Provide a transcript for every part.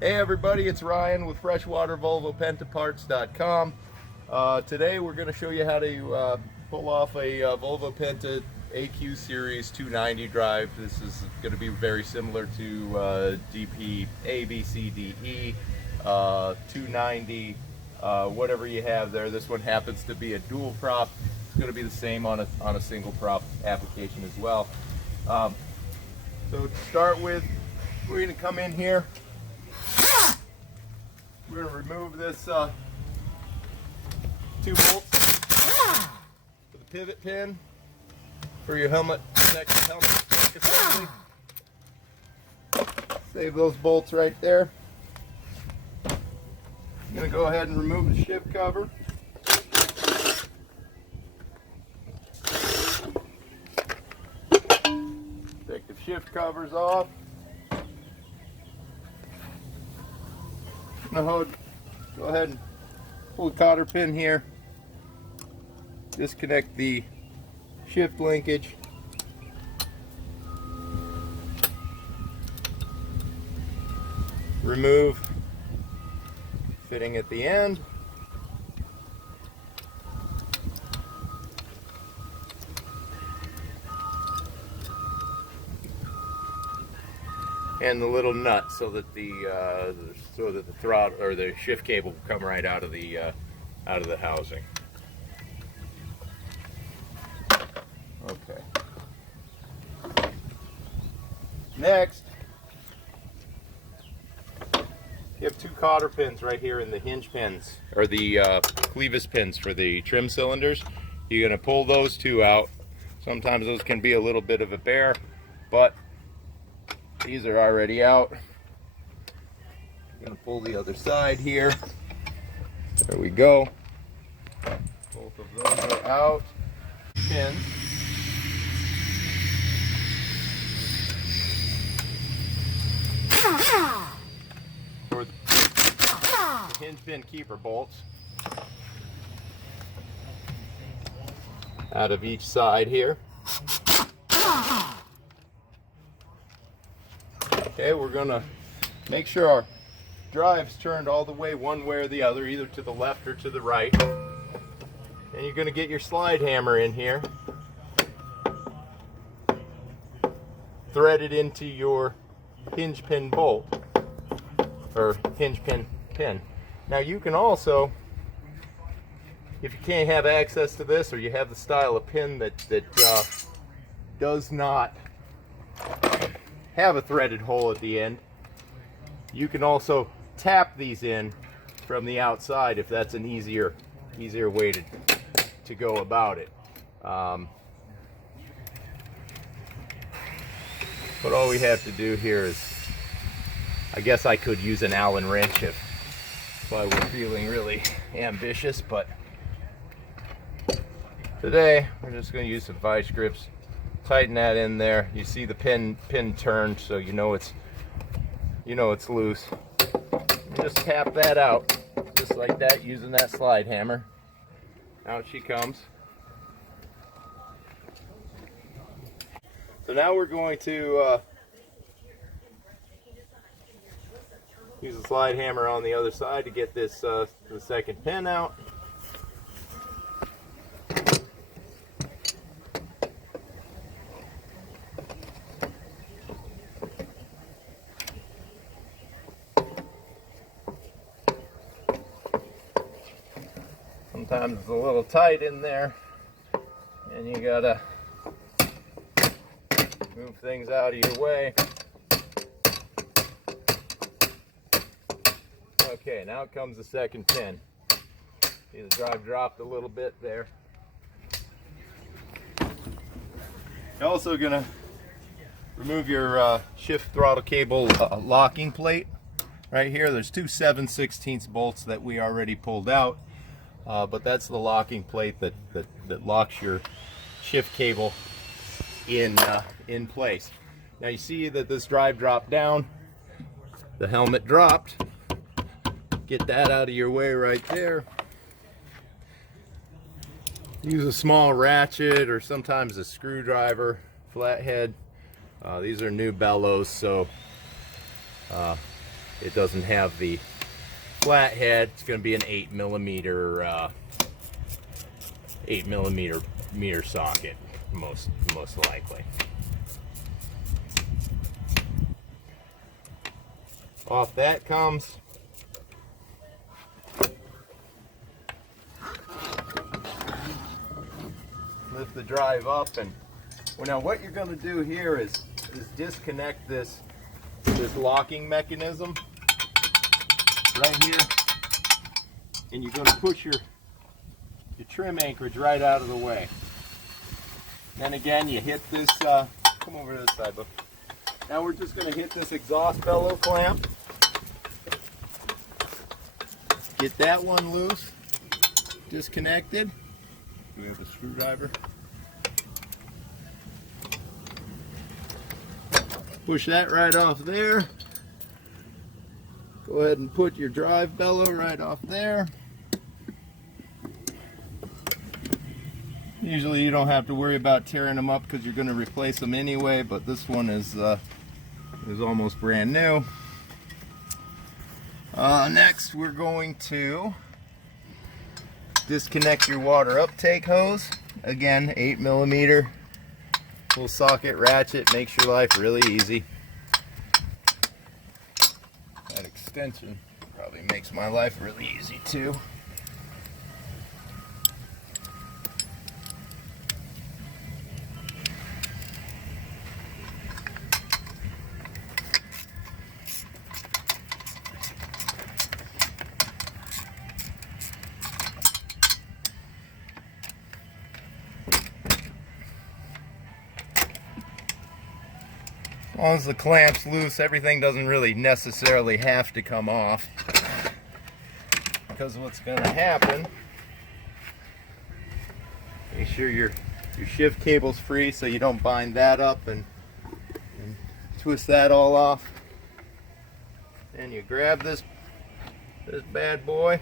Hey everybody, it's Ryan with freshwatervolvopentaparts.com. Today we're going to show you how to pull off a Volvo Penta AQ Series 290 drive. This is going to be very similar to DP A, B, C, D, E, 290, whatever you have there. This one happens to be a dual prop. It's going to be the same on a single prop application as well. So to start with, we're going to come in here. We're going to remove this 2 bolts for the pivot pin for your helmet assembly. Save those bolts right there. I'm going to go ahead and remove the shift cover. Take the shift covers off. Go ahead and pull the cotter pin here. Disconnect the shift linkage. Remove fitting at the end. And the little nut so that the throttle or the shift cable will come right out of the housing. Okay. Next, you have 2 cotter pins right here in the hinge pins, or the clevis pins for the trim cylinders. You're going to pull those 2 out. Sometimes those can be a little bit of a bear, but these are already out. I'm going to pull the other side here. There we go. Both of those are out. Pins. For the hinge pin keeper bolts out of each side here. Okay, we're going to make sure our drive's turned all the way one way or the other, either to the left or to the right. And you're going to get your slide hammer in here, thread it into your hinge pin bolt, or hinge pin. Now you can also, if you can't have access to this, or you have the style of pin that does not have a threaded hole at the end, you can also tap these in from the outside if that's an easier way to go about it. But all we have to do here is, I guess I could use an Allen wrench if I were feeling really ambitious, but today we're just going to use some vice grips. Tighten that in there. You see the pin turned, so you know it's loose. And just tap that out, just like that, using that slide hammer. Out she comes. So now we're going to use the slide hammer on the other side to get this the second pin out. Sometimes it's a little tight in there, and you gotta move things out of your way. Okay, now comes the second pin. See, the drive dropped a little bit there. You're also gonna remove your shift throttle cable locking plate right here. There's 2 7/16 bolts that we already pulled out. But that's the locking plate that locks your shift cable in place. Now you see that this drive dropped down, the helmet dropped. Get that out of your way right there. Use a small ratchet or sometimes a screwdriver, flathead. These are new bellows, so it doesn't have the flat head. It's going to be an 8mm meter socket, most likely. Off that comes lift the drive up, and well, now what you're going to do here is disconnect this locking mechanism right here, and you're going to push your trim anchorage right out of the way. Then again, you hit this, come over to this side, look. Now we're just going to hit this exhaust bellow clamp. Get that one loose, disconnected. We have a screwdriver. Push that right off there. Go ahead and put your drive bellow right off there. Usually you don't have to worry about tearing them up because you're going to replace them anyway, but this one is almost brand new. Next we're going to disconnect your water uptake hose. Again, 8mm. Little socket ratchet makes your life really easy. That extension probably makes my life really easy too. As long as the clamp's loose, everything doesn't really necessarily have to come off. Because what's going to happen, make sure your shift cable's free so you don't bind that up and twist that all off. And you grab this bad boy,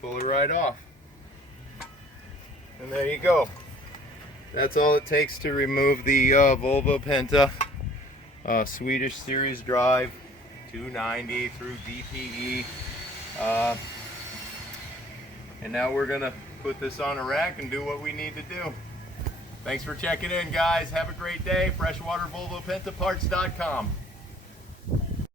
pull it right off. And there you go. That's all it takes to remove the Volvo Penta Swedish Series Drive 290 through DPE. And now we're going to put this on a rack and do what we need to do. Thanks for checking in, guys. Have a great day. FreshwaterVolvoPentaParts.com.